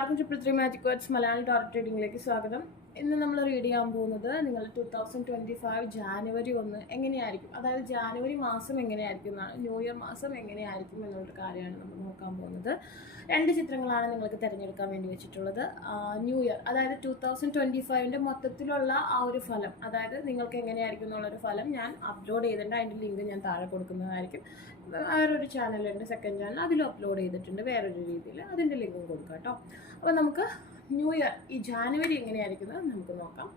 എല്ലാവർക്കും triple magic words Malayalam tarot റീഡിംഗിലേക്ക് സ്വാഗതം. ഇന്ന് നമ്മൾ റീഡ് ചെയ്യാൻ പോകുന്നത് നിങ്ങൾ 2025 ജാനുവരി 1 എങ്ങനെയായിരിക്കും, അതായത് ജാനുവരി മാസം എങ്ങനെയായിരിക്കും എന്നാണ്, ന്യൂ ഇയർ മാസം എങ്ങനെയായിരിക്കും എന്നുള്ള കാര്യമാണ് നമ്മൾ നോക്കാൻ പോകുന്നത്. 2 ചിത്രങ്ങളാണ് നിങ്ങൾക്ക് തിരഞ്ഞെടുക്കാൻ വേണ്ടി വെച്ചിട്ടുള്ളത്. ന്യൂ ഇയർ അതായത് 2025 മൊത്തത്തിലുള്ള ആ ഒരു ഫലം, അതായത് നിങ്ങൾക്ക് എങ്ങനെയായിരിക്കും എന്നുള്ളൊരു ഫലം ഞാൻ അപ്ലോഡ് ചെയ്തിട്ടുണ്ട്. അതിൻ്റെ ലിങ്ക് ഞാൻ താഴെ കൊടുക്കുന്നതായിരിക്കും. വേറൊരു ചാനലുണ്ട്, സെക്കൻഡ് ചാനൽ, അതിലും അപ്ലോഡ് ചെയ്തിട്ടുണ്ട് വേറൊരു രീതിയിൽ. അതിൻ്റെ ലിങ്കും കൊടുക്കാം കേട്ടോ. അപ്പോൾ നമുക്ക് ന്യൂ ഇയർ ഈ ജാനുവരി എങ്ങനെയായിരിക്കുന്നത് നമുക്ക് നോക്കാം.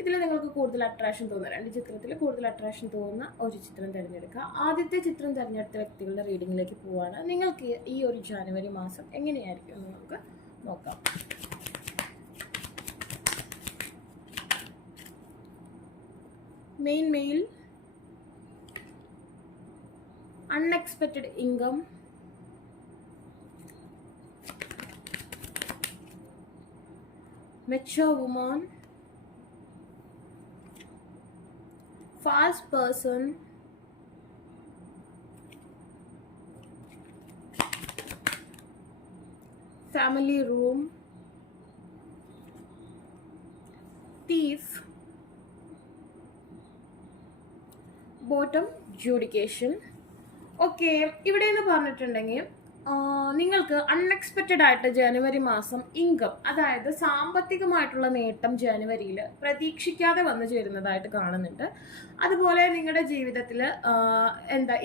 ഇതിൽ നിങ്ങൾക്ക് കൂടുതൽ അട്രാക്ഷൻ തോന്നുന്ന 2 ചിത്രത്തിൽ കൂടുതൽ അട്രാക്ഷൻ തോന്നുന്ന ഒരു ചിത്രം തിരഞ്ഞെടുക്കുക. ആദ്യത്തെ ചിത്രം തിരഞ്ഞെടുത്ത വ്യക്തികളുടെ റീഡിങ്ങിലേക്ക് പോവുകയാണ്. നിങ്ങൾക്ക് ഈ ഒരു ജാനുവരി മാസം എങ്ങനെയായിരിക്കും എന്ന് നമുക്ക് നോക്കാം. Mail unexpected income, mature woman, fast person, family room, thief, bottom, judication. Okay, ഇവിടെ എന്ന് പറഞ്ഞിട്ടുണ്ടെങ്കിൽ നിങ്ങൾക്ക് അൺഎക്സ്പെക്റ്റഡ് ആയിട്ട് ജനുവരി മാസം ഇൻകം, അതായത് സാമ്പത്തികമായിട്ടുള്ള നേട്ടം ജനുവരിയിൽ പ്രതീക്ഷിക്കാതെ വന്നു ചേരുന്നതായിട്ട് കാണുന്നുണ്ട്. അതുപോലെ നിങ്ങളുടെ ജീവിതത്തിൽ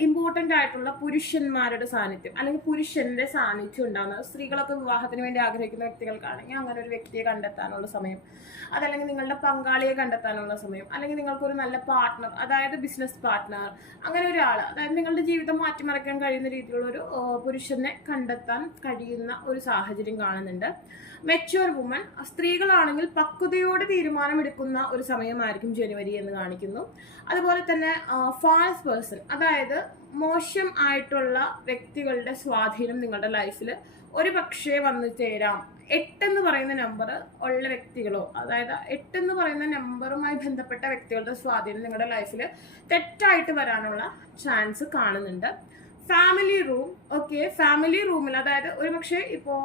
ഇമ്പോർട്ടൻ്റ് ആയിട്ടുള്ള പുരുഷന്മാരുടെ സാന്നിധ്യം അല്ലെങ്കിൽ പുരുഷന്റെ സാന്നിധ്യം ഉണ്ടാകുന്നത്, സ്ത്രീകളൊക്കെ വിവാഹത്തിന് വേണ്ടി ആഗ്രഹിക്കുന്ന വ്യക്തികൾക്കാണെങ്കിൽ അങ്ങനെ ഒരു വ്യക്തിയെ കണ്ടെത്താനുള്ള സമയം, അതല്ലെങ്കിൽ നിങ്ങളുടെ പങ്കാളിയെ കണ്ടെത്താനുള്ള സമയം, അല്ലെങ്കിൽ നിങ്ങൾക്കൊരു നല്ല പാർട്ട്ണർ, അതായത് ബിസിനസ് പാർട്ട്ണർ, അങ്ങനെ ഒരാൾ, അതായത് നിങ്ങളുടെ ജീവിതം മാറ്റിമറിക്കാൻ കഴിയുന്ന രീതിയിലുള്ള ഒരു പുരുഷനെ കണ്ടെത്താൻ കഴിയുന്ന ഒരു സാഹചര്യം കാണുന്നുണ്ട്. മെച്യൂർ വുമൺ, സ്ത്രീകളാണെങ്കിൽ പക്വതയോടെ തീരുമാനമെടുക്കുന്ന ഒരു സമയമായിരിക്കും ജനുവരി എന്ന് കാണിക്കുന്നു. അതുപോലെ തന്നെ ഫാൾസ് പേഴ്സൺ, അതായത് മോശം ആയിട്ടുള്ള വ്യക്തികളുടെ സ്വാധീനം നിങ്ങളുടെ ലൈഫിൽ ഒരു പക്ഷേ വന്നു ചേരാം. 8 എന്ന് പറയുന്ന നമ്പർ ഉള്ള വ്യക്തികളോ, അതായത് 8 എന്ന് പറയുന്ന നമ്പറുമായി ബന്ധപ്പെട്ട വ്യക്തികളുടെ സ്വാധീനം നിങ്ങളുടെ ലൈഫിൽ തെറ്റായിട്ട് വരാനുള്ള ചാൻസ് കാണുന്നുണ്ട്. ഫാമിലി റൂം, ഓക്കെ, ഫാമിലി റൂമിൽ അതായത് ഒരു പക്ഷേ ഇപ്പോൾ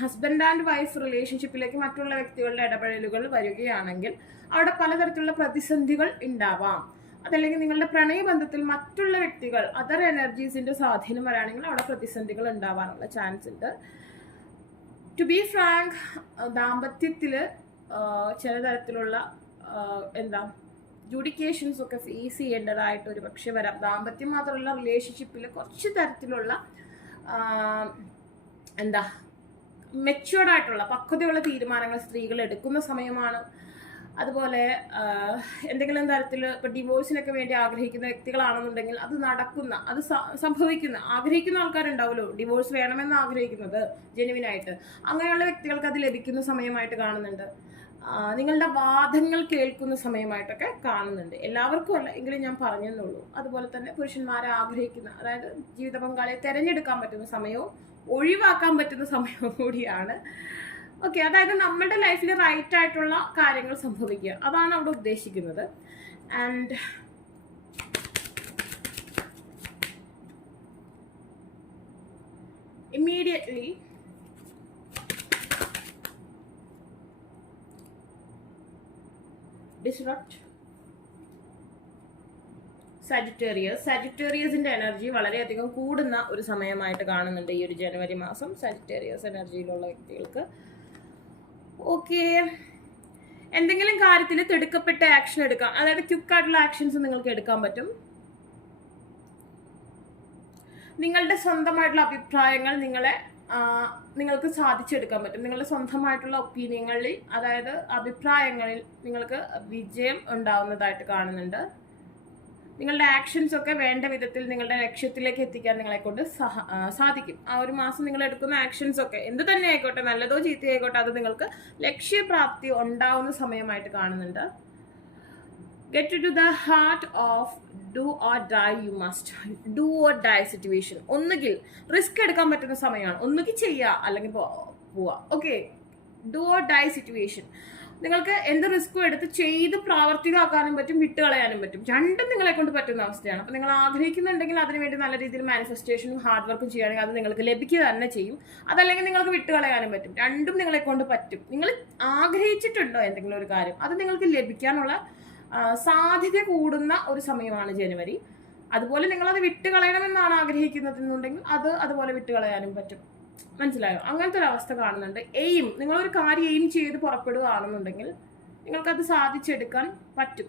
ഹസ്ബൻഡ് ആൻഡ് വൈഫ് റിലേഷൻഷിപ്പിലേക്ക് മറ്റുള്ള വ്യക്തികളുടെ ഇടപെടലുകൾ വരികയാണെങ്കിൽ അവിടെ പലതരത്തിലുള്ള പ്രതിസന്ധികൾ ഉണ്ടാവാം. അതല്ലെങ്കിൽ നിങ്ങളുടെ പ്രണയബന്ധത്തിൽ മറ്റുള്ള വ്യക്തികൾ, അതർ എനർജീസിന്റെ സ്വാധീനം വരാണെങ്കിൽ അവിടെ പ്രതിസന്ധികൾ ഉണ്ടാവാനുള്ള ചാൻസ് ഉണ്ട്. ടു ബി ഫ്രാങ്ക്, ദാമ്പത്യത്തിൽ ചില തരത്തിലുള്ള ജുഡിക്കേഷൻസ് ഒക്കെ ഫേസ് ചെയ്യേണ്ടതായിട്ട് ഒരു പക്ഷെ വരാം. ദാമ്പത്യം മാത്രമല്ല, റിലേഷൻഷിപ്പിൽ കുറച്ച് തരത്തിലുള്ള മെച്യൂർഡ് ആയിട്ടുള്ള പക്വതയുള്ള തീരുമാനങ്ങൾ സ്ത്രീകൾ എടുക്കുന്ന സമയമാണ്. അതുപോലെ എന്തെങ്കിലും തരത്തിൽ ഇപ്പോൾ ഡിവോഴ്സിനൊക്കെ വേണ്ടി ആഗ്രഹിക്കുന്ന വ്യക്തികളാണെന്നുണ്ടെങ്കിൽ അത് നടക്കുന്ന, അത് സംഭവിക്കുന്ന, ആഗ്രഹിക്കുന്ന ആൾക്കാരുണ്ടാവുമല്ലോ, ഡിവോഴ്സ് വേണമെന്ന് ആഗ്രഹിക്കുന്നത് ജെനുവിനായിട്ട്, അങ്ങനെയുള്ള വ്യക്തികൾക്ക് അത് ലഭിക്കുന്ന സമയമായിട്ട് കാണുന്നുണ്ട്. നിങ്ങളുടെ വാദങ്ങൾ കേൾക്കുന്ന സമയമായിട്ടൊക്കെ കാണുന്നുണ്ട്. എല്ലാവർക്കും അല്ല, എങ്കിലും ഞാൻ പറഞ്ഞെന്നുള്ളൂ. അതുപോലെ തന്നെ പുരുഷന്മാരെ ആഗ്രഹിക്കുന്ന, അതായത് ജീവിത പങ്കാളിയെ തിരഞ്ഞെടുക്കാൻ പറ്റുന്ന സമയവും ഒഴിവാക്കാൻ പറ്റുന്ന സമയവും കൂടിയാണ്. ഓക്കെ, അതായത് നമ്മുടെ ലൈഫിൽ റൈറ്റ് ആയിട്ടുള്ള കാര്യങ്ങൾ സംഭവിക്കുക, അതാണ് അവിടെ ഉദ്ദേശിക്കുന്നത്. ആൻഡ് ഇമ്മീഡിയറ്റ്ലി ഡിസ്റപ്റ്റ് സാജിറ്റേറിയസിന്റെ എനർജി വളരെയധികം കൂടുന്ന ഒരു സമയമായിട്ട് കാണുന്നുണ്ട് ഈ ഒരു ജനുവരി മാസം സാജിറ്റേറിയസ് എനർജിയിലുള്ള വ്യക്തികൾക്ക്. ഓക്കെ, എന്തെങ്കിലും കാര്യത്തിൽ തിടുക്കപ്പെട്ട ആക്ഷൻ എടുക്കാം, അതായത് ക്വിക്കായിട്ടുള്ള ആക്ഷൻസ് നിങ്ങൾക്ക് എടുക്കാൻ പറ്റും. നിങ്ങളുടെ സ്വന്തമായിട്ടുള്ള അഭിപ്രായങ്ങൾ നിങ്ങൾക്ക് സാധിച്ചെടുക്കാൻ പറ്റും. നിങ്ങളുടെ സ്വന്തമായിട്ടുള്ള ഒപ്പീനിയങ്ങളിൽ, അതായത് അഭിപ്രായങ്ങളിൽ നിങ്ങൾക്ക് വിജയം ഉണ്ടാവുന്നതായിട്ട് കാണുന്നുണ്ട്. നിങ്ങളുടെ ആക്ഷൻസ് ഒക്കെ വേണ്ട വിധത്തിൽ നിങ്ങളുടെ ലക്ഷ്യത്തിലേക്ക് എത്തിക്കാൻ നിങ്ങളെ കൊണ്ട് സാധിക്കും. ആ ഒരു മാസം നിങ്ങൾ എടുക്കുന്ന ആക്ഷൻസ് ഒക്കെ എന്ത് തന്നെ ആയിക്കോട്ടെ, നല്ലതോ ചീത്തയോ ആയിക്കോട്ടെ, അത് നിങ്ങൾക്ക് ലക്ഷ്യപ്രാപ്തി ഉണ്ടാവുന്ന സമയമായിട്ട് കാണുന്നുണ്ട്. Get to the heart of do or die, you must do or die situation. ഒന്നുകിൽ റിസ്ക് എടുക്കാൻ പറ്റുന്ന സമയമാണ്, ഒന്നുകിൽ ചെയ്യുക അല്ലെങ്കിൽ പോവുക. Okay, do or die situation. നിങ്ങൾക്ക് എന്ത് റിസ്ക്കും എടുത്ത് ചെയ്ത് പ്രാവർത്തികമാക്കാനും പറ്റും, വിട്ടുകളയാനും പറ്റും. രണ്ടും നിങ്ങളെ കൊണ്ട് പറ്റുന്ന അവസ്ഥയാണ്. അപ്പം നിങ്ങൾ ആഗ്രഹിക്കുന്നുണ്ടെങ്കിൽ അതിനുവേണ്ടി നല്ല രീതിയിൽ മാനിഫെസ്റ്റേഷനും ഹാർഡ് വർക്കും ചെയ്യുകയാണെങ്കിൽ അത് നിങ്ങൾക്ക് ലഭിക്കുക തന്നെ ചെയ്യും. അതല്ലെങ്കിൽ നിങ്ങൾക്ക് വിട്ടുകളയാനും പറ്റും. രണ്ടും നിങ്ങളെ കൊണ്ട് പറ്റും. നിങ്ങൾ ആഗ്രഹിച്ചിട്ടുണ്ടോ എന്തെങ്കിലും ഒരു കാര്യം, അത് നിങ്ങൾക്ക് ലഭിക്കാനുള്ള സാധ്യത കൂടുന്ന ഒരു സമയമാണ് ജനുവരി. അതുപോലെ നിങ്ങളത് വിട്ടുകളയണമെന്നാണ് ആഗ്രഹിക്കുന്നതെന്നുണ്ടെങ്കിൽ അത് അതുപോലെ വിട്ടുകളയാനും പറ്റും. മനസ്സിലായോ? അങ്ങനത്തെ ഒരു അവസ്ഥ കാണുന്നുണ്ട്. നിങ്ങളൊരു കാര്യം എയിം ചെയ്ത് പുറപ്പെടുകയാണെന്നുണ്ടെങ്കിൽ നിങ്ങൾക്കത് സാധിച്ചെടുക്കാൻ പറ്റും.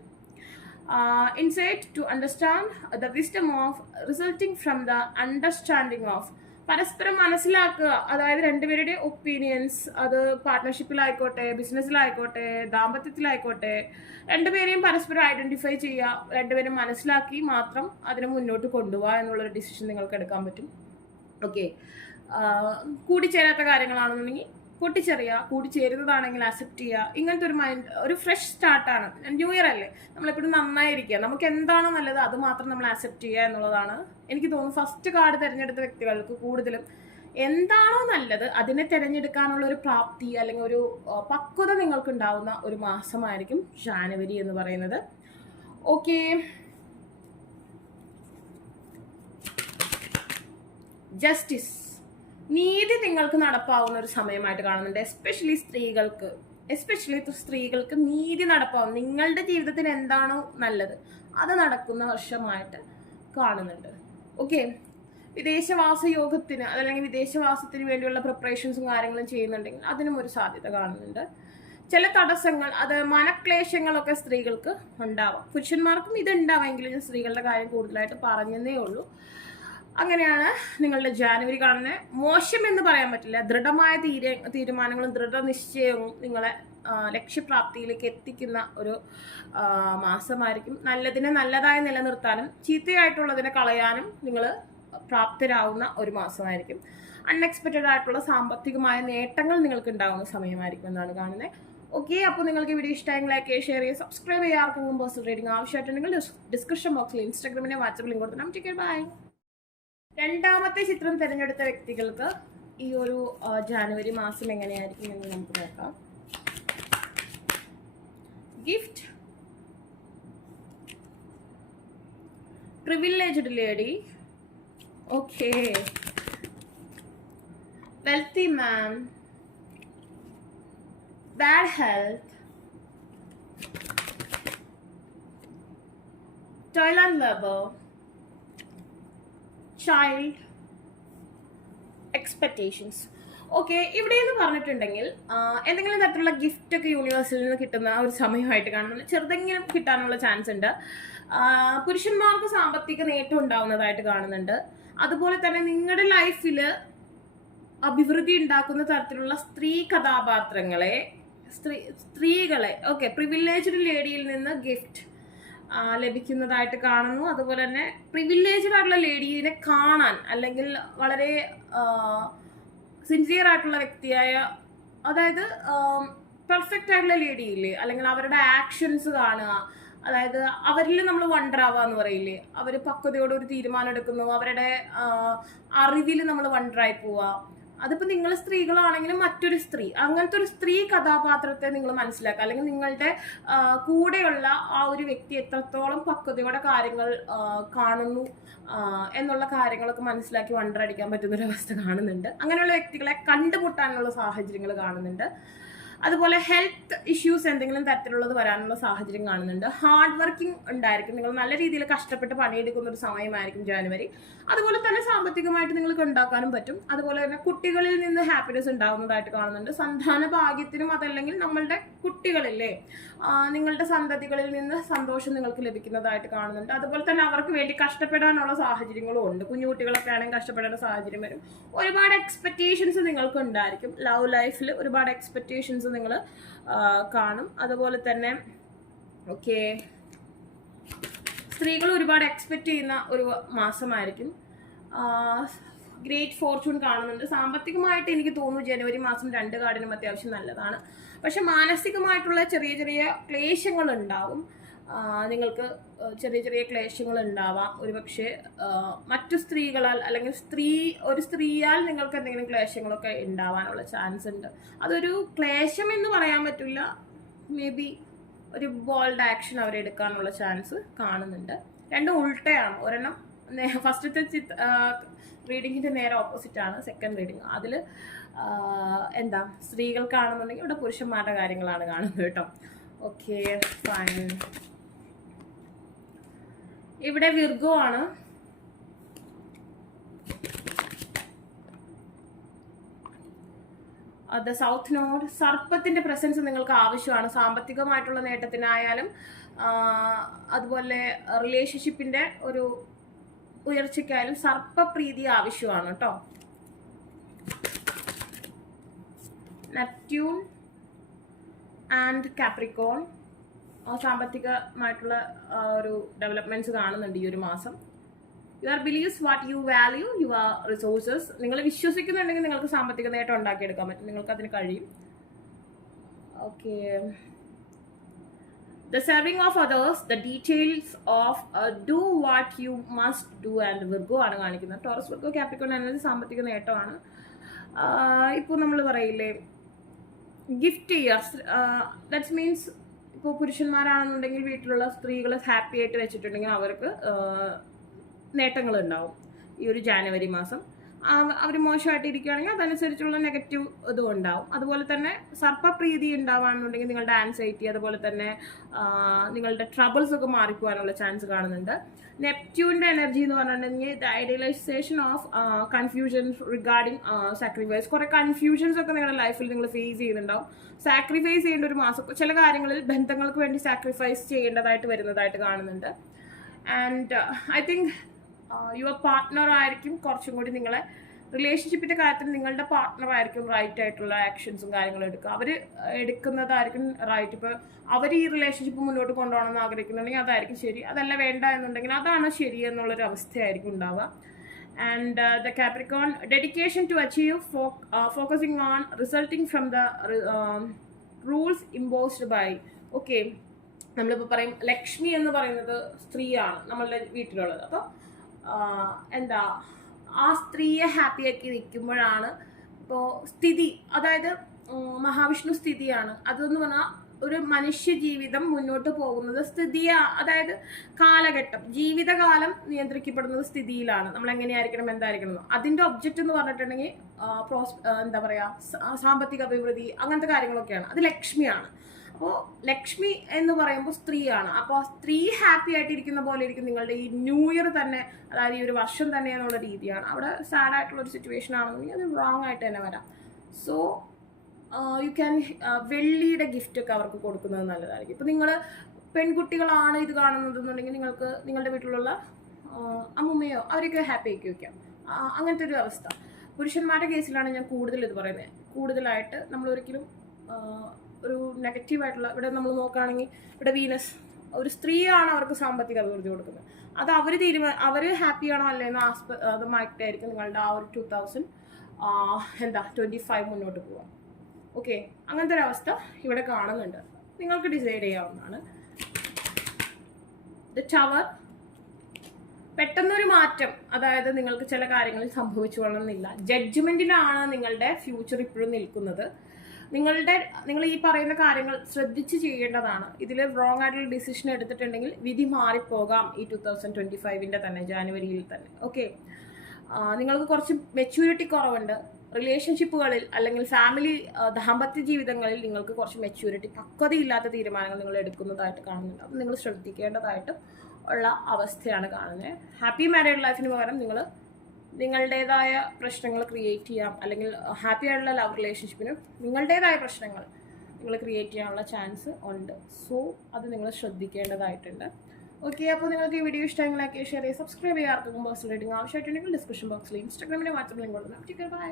Insight to understand the wisdom of resulting from the understanding of, പരസ്പരം മനസ്സിലാക്കുക. അതായത് രണ്ടുപേരുടെ ഒപ്പീനിയൻസ്, അത് പാർട്ട്ണർഷിപ്പിലായിക്കോട്ടെ, ബിസിനസ്സിലായിക്കോട്ടെ, ദാമ്പത്യത്തിലായിക്കോട്ടെ, രണ്ടുപേരെയും പരസ്പരം ഐഡന്റിഫൈ ചെയ്യുക. രണ്ടുപേരും മനസ്സിലാക്കി മാത്രം അതിനെ മുന്നോട്ട് കൊണ്ടുപോകുക എന്നുള്ളൊരു ഡിസിഷൻ നിങ്ങൾക്ക് എടുക്കാൻ പറ്റും. ഓക്കെ, കൂടിച്ചേരാത്ത കാര്യങ്ങളാണെന്നുണ്ടെങ്കിൽ പൊട്ടിച്ചെറിയുക, കൂടിച്ചേരുന്നതാണെങ്കിൽ അക്സെപ്റ്റ് ചെയ്യുക. ഇങ്ങനത്തെ ഒരു മൈൻഡ്, ഒരു ഫ്രഷ് സ്റ്റാർട്ടാണ്. ന്യൂ ഇയർ അല്ലേ, നമ്മളെപ്പോഴും നന്നായിരിക്കുക, നമുക്ക് എന്താണോ നല്ലത് അത് മാത്രം നമ്മൾ അക്സെപ്റ്റ് ചെയ്യുക എന്നുള്ളതാണ് എനിക്ക് തോന്നുന്നു. ഫസ്റ്റ് കാർഡ് തിരഞ്ഞെടുത്ത വ്യക്തികൾക്ക് കൂടുതലും എന്താണോ നല്ലത് അതിനെ തിരഞ്ഞെടുക്കാനുള്ള ഒരു പ്രാപ്തി അല്ലെങ്കിൽ ഒരു പക്വത നിങ്ങൾക്ക് ഉണ്ടാവുന്ന ഒരു മാസമായിരിക്കും ജാനുവരി എന്ന് പറയുന്നത്. ഓക്കെ, ജസ്റ്റിസ്, നീതി നിങ്ങൾക്ക് നടപ്പാവുന്ന ഒരു സമയമായിട്ട് കാണുന്നുണ്ട്. എസ്പെഷ്യലി സ്ത്രീകൾക്ക് നീതി നടപ്പാവും. നിങ്ങളുടെ ജീവിതത്തിന് എന്താണോ നല്ലത് അത് നടക്കുന്ന വർഷമായിട്ട് കാണുന്നുണ്ട്. ഓക്കെ, വിദേശവാസ യോഗത്തിന് അതല്ലെങ്കിൽ വിദേശവാസത്തിന് വേണ്ടിയുള്ള പ്രിപ്പറേഷൻസും കാര്യങ്ങളും ചെയ്യുന്നുണ്ടെങ്കിൽ അതിനും ഒരു സാധ്യത കാണുന്നുണ്ട്. ചില തടസ്സങ്ങൾ, അത് മനക്ലേശങ്ങളൊക്കെ സ്ത്രീകൾക്ക് ഉണ്ടാവാം. പുരുഷന്മാർക്കും ഇത് ഉണ്ടാവാമെങ്കിലും സ്ത്രീകളുടെ കാര്യം കൂടുതലായിട്ട് പറഞ്ഞതേ ഉള്ളൂ. അങ്ങനെയാണ് നിങ്ങളുടെ ജാനുവരി കാണുന്നത്. മോശം എന്ന് പറയാൻ പറ്റില്ല. ദൃഢമായ തീരുമാനങ്ങളും ദൃഢനിശ്ചയവും നിങ്ങളെ ലക്ഷ്യപ്രാപ്തിയിലേക്ക് എത്തിക്കുന്ന ഒരു മാസമായിരിക്കും. നല്ലതിനെ നല്ലതായി നിലനിർത്താനും ചീത്തയായിട്ടുള്ളതിനെ കളയാനും നിങ്ങൾ പ്രാപ്തരാകുന്ന ഒരു മാസമായിരിക്കും. അൺഎക്സ്പെക്റ്റഡ് ആയിട്ടുള്ള സാമ്പത്തികമായ നേട്ടങ്ങൾ നിങ്ങൾക്ക് ഉണ്ടാകുന്ന സമയമായിരിക്കും എന്നാണ് കാണുന്നത്. ഓക്കെ, അപ്പോൾ നിങ്ങൾക്ക് വീഡിയോ ഇഷ്ടമായി ലൈക്ക് ഷെയർ ചെയ്യുക, സബ്സ്ക്രൈബ് ചെയ്യുക. ആർക്കെങ്കിലും പേഴ്സണൽ റീഡിംഗ് ആവശ്യമായിട്ടുണ്ടെങ്കിൽ ഡിസ്ക്രിപ്ഷൻ ബോക്സിൽ ഇൻസ്റ്റാഗ്രാമിനെ വാട്സപ്പ് ലിങ്ക് കൊടുത്തിട്ട് ടേക്ക് കെയർ, ബൈ. രണ്ടാമത്തെ ചിത്രം തിരഞ്ഞെടുത്ത വ്യക്തികൾക്ക് ഈ ഒരു ജാനുവരി മാസം എങ്ങനെയായിരിക്കും എന്ന് നമുക്ക് നോക്കാം. Gift, privileged lady, okay, wealthy man, bad health, ടോയിൽ and labour, child, expectations. Okay, ഇവിടെ എന്ന് പറഞ്ഞിട്ടുണ്ടെങ്കിൽ എന്തെങ്കിലും തരത്തിലുള്ള ഗിഫ്റ്റ് ഒക്കെ യൂണിവേഴ്സിൽ നിന്ന് കിട്ടുന്ന ഒരു സമയമായിട്ട് കാണുന്നുണ്ട്. ചെറുതെങ്കിലും കിട്ടാനുള്ള ചാൻസ് ഉണ്ട്. പുരുഷന്മാർക്ക് സാമ്പത്തിക നേട്ടം ഉണ്ടാവുന്നതായിട്ട് കാണുന്നുണ്ട്. അതുപോലെ തന്നെ നിങ്ങളുടെ ലൈഫിൽ അഭിവൃദ്ധി ഉണ്ടാക്കുന്ന തരത്തിലുള്ള സ്ത്രീ കഥാപാത്രങ്ങളെ, സ്ത്രീകളെ, ഓക്കെ, പ്രിവിലേജ്ഡ് ലേഡിയിൽ നിന്ന് ഗിഫ്റ്റ് ലഭിക്കുന്നതായിട്ട് കാണുന്നു. അതുപോലെ തന്നെ പ്രിവിലേജ്ഡ് ആയിട്ടുള്ള ലേഡീനെ കാണാൻ, അല്ലെങ്കിൽ വളരെ സിൻസിയർ ആയിട്ടുള്ള വ്യക്തിയായ, അതായത് പെർഫെക്റ്റ് ആയിട്ടുള്ള ലേഡിയില്ലേ, അല്ലെങ്കിൽ അവരുടെ ആക്ഷൻസ് കാണുക, അതായത് അവരിൽ നമ്മൾ വണ്ടർ ആവുക എന്ന് പറയില്ലേ, അവർ പക്വതയോടെ ഒരു തീരുമാനം എടുക്കുന്നു, അവരുടെ അറിവിൽ നമ്മൾ വണ്ടറായി പോവുക. അതിപ്പോൾ നിങ്ങൾ സ്ത്രീകളാണെങ്കിലും മറ്റൊരു സ്ത്രീ, അങ്ങനത്തെ ഒരു സ്ത്രീ കഥാപാത്രത്തെ നിങ്ങൾ മനസ്സിലാക്കുക, അല്ലെങ്കിൽ നിങ്ങളുടെ കൂടെയുള്ള ആ ഒരു വ്യക്തി എത്രത്തോളം പക്വതയോടെ കാര്യങ്ങൾ കാണുന്നു എന്നുള്ള കാര്യങ്ങളൊക്കെ മനസ്സിലാക്കി വണ്ടറടിക്കാൻ പറ്റുന്നൊരവസ്ഥ കാണുന്നുണ്ട്. അങ്ങനെയുള്ള വ്യക്തികളെ കണ്ടുമുട്ടാനുള്ള സാഹചര്യങ്ങൾ കാണുന്നുണ്ട്. അതുപോലെ ഹെൽത്ത് ഇഷ്യൂസ് എന്തെങ്കിലും തരത്തിലുള്ളത് വരാനുള്ള സാഹചര്യം കാണുന്നുണ്ട്. ഹാർഡ് വർക്കിംഗ് ഉണ്ടായിരിക്കും, നിങ്ങൾ നല്ല രീതിയിൽ കഷ്ടപ്പെട്ട് പണിയെടുക്കുന്ന ഒരു സമയമായിരിക്കും ജാനുവരി. അതുപോലെ തന്നെ സാമ്പത്തികമായിട്ട് നിങ്ങൾക്ക് ഉണ്ടാക്കാനും പറ്റും. അതുപോലെ തന്നെ കുട്ടികളിൽ നിന്ന് ഹാപ്പിനെസ് ഉണ്ടാകുന്നതായിട്ട് കാണുന്നുണ്ട്. സന്താന ഭാഗ്യത്തിനും അതല്ലെങ്കിൽ നമ്മളുടെ കുട്ടികളില്ലേ, നിങ്ങളുടെ സന്തതികളിൽ നിന്ന് സന്തോഷം നിങ്ങൾക്ക് ലഭിക്കുന്നതായിട്ട് കാണുന്നുണ്ട്. അതുപോലെ തന്നെ അവർക്ക് വേണ്ടി കഷ്ടപ്പെടാനുള്ള സാഹചര്യങ്ങളും ഉണ്ട്. കുഞ്ഞുകുട്ടികളൊക്കെ ആണെങ്കിൽ കഷ്ടപ്പെടേണ്ട സാഹചര്യം വരും. ഒരുപാട് എക്സ്പെക്റ്റേഷൻസ് നിങ്ങൾക്ക് ഉണ്ടായിരിക്കും. ലവ് ലൈഫിൽ ഒരുപാട് എക്സ്പെക്റ്റേഷൻസ് നിങ്ങൾ കാണും. അതുപോലെ തന്നെ ഓക്കെ, സ്ത്രീകൾ ഒരുപാട് എക്സ്പെക്റ്റ് ചെയ്യുന്ന ഒരു മാസമായിരിക്കും. ഗ്രേറ്റ് ഫോർച്യൂൺ കാണുന്നുണ്ട്. സാമ്പത്തികമായിട്ട് എനിക്ക് തോന്നുന്നു ജനുവരി മാസം 2 കാർഡിനും അത്യാവശ്യം നല്ലതാണ്. പക്ഷെ മാനസികമായിട്ടുള്ള ചെറിയ ചെറിയ ക്ലേശങ്ങൾ ഉണ്ടാവും. നിങ്ങൾക്ക് ചെറിയ ചെറിയ ക്ലേശങ്ങൾ ഉണ്ടാവാം. ഒരുപക്ഷെ മറ്റു സ്ത്രീകളാൽ അല്ലെങ്കിൽ ഒരു സ്ത്രീയാൽ നിങ്ങൾക്ക് എന്തെങ്കിലും ക്ലേശങ്ങളൊക്കെ ഉണ്ടാവാനുള്ള ചാൻസ് ഉണ്ട്. അതൊരു ക്ലേശം എന്ന് പറയാൻ പറ്റില്ല, മേ ബി ഒരു ബോൾഡ് ആക്ഷൻ അവരെടുക്കാനുള്ള ചാൻസ് കാണുന്നുണ്ട്. രണ്ടും ഉൾട്ടയാണ്. ഒരെണ്ണം ഫസ്റ്റത്തെ റീഡിങ്ങിന്റെ നേരെ ഓപ്പോസിറ്റ് ആണ് സെക്കൻഡ് റീഡിങ്. അതിൽ എന്താ സ്ത്രീകൾക്കാണെന്നുണ്ടെങ്കിൽ ഇവിടെ പുരുഷന്മാരുടെ കാര്യങ്ങളാണ് കാണുന്നത് കേട്ടോ. Okay fine. ഇവിടെ വിർഗോ ആണ്. The south node. സർപ്പത്തിന്റെ പ്രസൻസ് നിങ്ങൾക്ക് ആവശ്യമാണ്, സാമ്പത്തികമായിട്ടുള്ള നേട്ടത്തിനായാലും അതുപോലെ റിലേഷൻഷിപ്പിന്റെ ഒരു ഉയർച്ചയ്ക്കായാലും സർപ്പപ്രീതി ആവശ്യമാണ് കേട്ടോ. Neptune and Capricorn. സാമ്പത്തികമായിട്ടുള്ള ഒരു ഡെവലപ്മെന്റ്സ് കാണുന്നുണ്ട് ഈ ഒരു മാസം. Your believes what you value your resources. നിങ്ങൾ വിശ്വസിക്കുന്നുണ്ടെങ്കിൽ നിങ്ങൾക്ക് സാമ്പത്തിക നേട്ടം ഉണ്ടാക്കിയെടുക്കാൻ പറ്റും, നിങ്ങൾക്ക് അതിന് കഴിയും. Okay. The serving of others, the details of do what you must do and Virgo ആണ് കാണിക്കുന്നത്. ടോറസ്, വിർഗോ, കാപ്രിക്കോൺ എന്നത് സാമ്പത്തിക നേട്ടമാണ്. ഇപ്പോൾ നമ്മൾ പറയില്ലേ ഗിഫ്റ്റ് ചെയ്യുക, ദാറ്റ്സ് മീൻസ് ഇപ്പോൾ പുരുഷന്മാരാണെന്നുണ്ടെങ്കിൽ വീട്ടിലുള്ള സ്ത്രീകളെ ഹാപ്പി ആയിട്ട് വെച്ചിട്ടുണ്ടെങ്കിൽ അവർക്ക് നേട്ടങ്ങൾ ഉണ്ടാവും ഈ ഒരു ജാനുവരി മാസം. അവർ മോശമായിട്ട് ഇരിക്കുകയാണെങ്കിൽ അതനുസരിച്ചുള്ള നെഗറ്റീവ് ഇതും ഉണ്ടാവും. അതുപോലെ തന്നെ സർപ്പപ്രീതി ഉണ്ടാവുകയാണെന്നുണ്ടെങ്കിൽ നിങ്ങളുടെ ആൻസൈറ്റി അതുപോലെ തന്നെ നിങ്ങളുടെ ട്രബിൾസ് ഒക്കെ മാറിപ്പോകാനുള്ള ചാൻസ് കാണുന്നുണ്ട്. നെപ്റ്റ്യൂണിന്റെ എനർജി എന്ന് പറഞ്ഞിട്ടുണ്ടെങ്കിൽ the idealisation of confusion regarding sacrifice. കുറെ കൺഫ്യൂഷൻസ് ഒക്കെ നിങ്ങളുടെ ലൈഫിൽ നിങ്ങൾ ഫേസ് ചെയ്യുന്നുണ്ടാവും. സാക്രിഫൈസ് ചെയ്യേണ്ട ഒരു മാസം. ചില കാര്യങ്ങളിൽ ബന്ധങ്ങൾക്ക് വേണ്ടി സാക്രിഫൈസ് ചെയ്യേണ്ടതായിട്ട് വരുന്നതായിട്ട് കാണുന്നുണ്ട്. And I think your partner ആയിരിക്കും കുറച്ചും കൂടി നിങ്ങളെ റിലേഷൻഷിപ്പിന്റെ കാര്യത്തിൽ നിങ്ങളുടെ പാർട്ട്ണർ ആയിരിക്കും റൈറ്റ് ആയിട്ടുള്ള ആക്ഷൻസും കാര്യങ്ങളും എടുക്കുക. അവർ എടുക്കുന്നതായിരിക്കും റൈറ്റ്. ഇപ്പോൾ അവർ ഈ റിലേഷൻഷിപ്പ് മുന്നോട്ട് കൊണ്ടുപോകണമെന്ന് ആഗ്രഹിക്കുന്നുണ്ടെങ്കിൽ അതായിരിക്കും ശരി. അതല്ല വേണ്ട എന്നുണ്ടെങ്കിൽ അതാണ് ശരി എന്നുള്ളൊരു അവസ്ഥയായിരിക്കും ഉണ്ടാവുക. And the Capricorn, dedication to achieve, focusing on resulting from the rules imposed by. ഓക്കെ, നമ്മളിപ്പോൾ പറയും ലക്ഷ്മി എന്ന് പറയുന്നത് സ്ത്രീയാണ് നമ്മളുടെ വീട്ടിലുള്ളത്. അപ്പോൾ എന്താ ആ സ്ത്രീയെ ഹാപ്പിയാക്കി നിൽക്കുമ്പോഴാണ് ഇപ്പോൾ സ്ഥിതി, അതായത് മഹാവിഷ്ണു സ്ഥിതിയാണ്. അതെന്ന് പറഞ്ഞാൽ ഒരു മനുഷ്യ ജീവിതം മുന്നോട്ട് പോകുന്നത് അതായത് കാലഘട്ടം, ജീവിതകാലം നിയന്ത്രിക്കപ്പെടുന്നത് സ്ഥിതിയിലാണ്. നമ്മൾ എങ്ങനെയായിരിക്കണം എന്തായിരിക്കണം അതിന്റെ ഒബ്ജക്റ്റ് എന്ന് പറഞ്ഞിട്ടുണ്ടെങ്കിൽ എന്താ പറയാ സാമ്പത്തിക അഭിവൃദ്ധി അങ്ങനത്തെ കാര്യങ്ങളൊക്കെയാണ്. അത് ലക്ഷ്മിയാണ്. അപ്പോൾ ലക്ഷ്മി എന്ന് പറയുമ്പോൾ സ്ത്രീയാണ്. അപ്പോൾ സ്ത്രീ ഹാപ്പി ആയിട്ടിരിക്കുന്ന പോലെ ഇരിക്കും നിങ്ങളുടെ ഈ ന്യൂ ഇയർ തന്നെ, അതായത് ഈ ഒരു വർഷം തന്നെ എന്നുള്ള രീതിയാണ്. അവിടെ സാഡ് ആയിട്ടുള്ള ഒരു സിറ്റുവേഷൻ ആണെന്നുണ്ടെങ്കിൽ അത് റോങ് ആയിട്ട് തന്നെ വരാം. സോ യു ക്യാൻ വെള്ളിയുടെ ഗിഫ്റ്റ് ഒക്കെ അവർക്ക് കൊടുക്കുന്നത് നല്ലതായിരിക്കും. ഇപ്പം നിങ്ങൾ പെൺകുട്ടികളാണ് ഇത് കാണുന്നതെന്നുണ്ടെങ്കിൽ നിങ്ങൾക്ക് നിങ്ങളുടെ വീട്ടിലുള്ള അമ്മുമ്മയോ അവരൊക്കെ ഹാപ്പി ആക്കി വയ്ക്കാം. അങ്ങനത്തെ ഒരു അവസ്ഥ. പുരുഷന്മാരുടെ കേസിലാണ് ഞാൻ കൂടുതൽ ഇത് പറയുന്നത്. കൂടുതലായിട്ട് നമ്മൾ ഒരിക്കലും ഒരു നെഗറ്റീവായിട്ടുള്ള, ഇവിടെ നമ്മൾ നോക്കുകയാണെങ്കിൽ ഇവിടെ വീനസ് ഒരു സ്ത്രീയാണ് അവർക്ക് സാമ്പത്തിക അഭിവൃദ്ധി കൊടുക്കുന്നത്. അത് അവർ ഹാപ്പിയാണോ അല്ലേന്ന് അതുമായിട്ടായിരിക്കും നിങ്ങളുടെ ആ ഒരു 2025 മുന്നോട്ട് പോവാം. ഓക്കെ, അങ്ങനത്തെ ഒരു അവസ്ഥ ഇവിടെ കാണുന്നുണ്ട്. നിങ്ങൾക്ക് ഡിസൈഡ് ചെയ്യാവുന്നതാണ്. ദ ടവർ, പെട്ടെന്നൊരു മാറ്റം, അതായത് നിങ്ങൾക്ക് ചില കാര്യങ്ങളിൽ സംഭവിച്ചു കൊള്ളണമെന്നില്ല. ജഡ്ജ്മെന്റിലാണ് നിങ്ങളുടെ ഫ്യൂച്ചർ ഇപ്പോഴും നിൽക്കുന്നത്. നിങ്ങൾ ഈ പറയുന്ന കാര്യങ്ങൾ ശ്രദ്ധിച്ച് ചെയ്യേണ്ടതാണ്. ഇതിൽ റോങ് ആയിട്ടുള്ള ഡിസിഷൻ എടുത്തിട്ടുണ്ടെങ്കിൽ വിധി മാറിപ്പോകാം ഈ 2025 തന്നെ ജാനുവരിയിൽ തന്നെ. ഓക്കെ, നിങ്ങൾക്ക് കുറച്ച് മെച്യൂരിറ്റി കുറവുണ്ട് റിലേഷൻഷിപ്പുകളിൽ, അല്ലെങ്കിൽ ഫാമിലി ദാമ്പത്യ ജീവിതങ്ങളിൽ നിങ്ങൾക്ക് കുറച്ച് മെച്യൂരിറ്റി, പക്വതയില്ലാത്ത തീരുമാനങ്ങൾ നിങ്ങൾ എടുക്കുന്നതായിട്ട് കാണുന്നുണ്ട്. അപ്പം നിങ്ങൾ ശ്രദ്ധിക്കേണ്ടതായിട്ട് ഉള്ള അവസ്ഥയാണ് കാണുന്നത്. ഹാപ്പി മാരീഡ് ലൈഫിന് പകരം നിങ്ങളുടേതായ പ്രശ്നങ്ങൾ ക്രിയേറ്റ് ചെയ്യാം, അല്ലെങ്കിൽ ഹാപ്പി ആയിട്ടുള്ള ലവ് റിലേഷൻഷിപ്പിന് നിങ്ങളുടേതായ പ്രശ്നങ്ങൾ നിങ്ങൾ ക്രിയേറ്റ് ചെയ്യാനുള്ള ചാൻസ് ഉണ്ട്. സോ അത് നിങ്ങൾ ശ്രദ്ധിക്കേണ്ടതായിട്ടുണ്ട്. ഓക്കെ, അപ്പോൾ നിങ്ങൾക്ക് ഈ വീഡിയോ ഇഷ്ടമെങ്കിൽ ലൈക്ക് ഷെയർ ചെയ്യുക, സബ്സ്ക്രൈബ് ചെയ്യുക. ആർക്കും പേഴ്സണൽ റീഡിംഗ് ആവശ്യമായിട്ടുണ്ടെങ്കിൽ ഡിസ്ക്രിപ്ഷൻ ബോക്സിൽ ഇൻസ്റ്റാഗ്രാമിലെ വാട്സാപ്പ് ലിങ്ക് കൊടുക്കണം. ബൈ.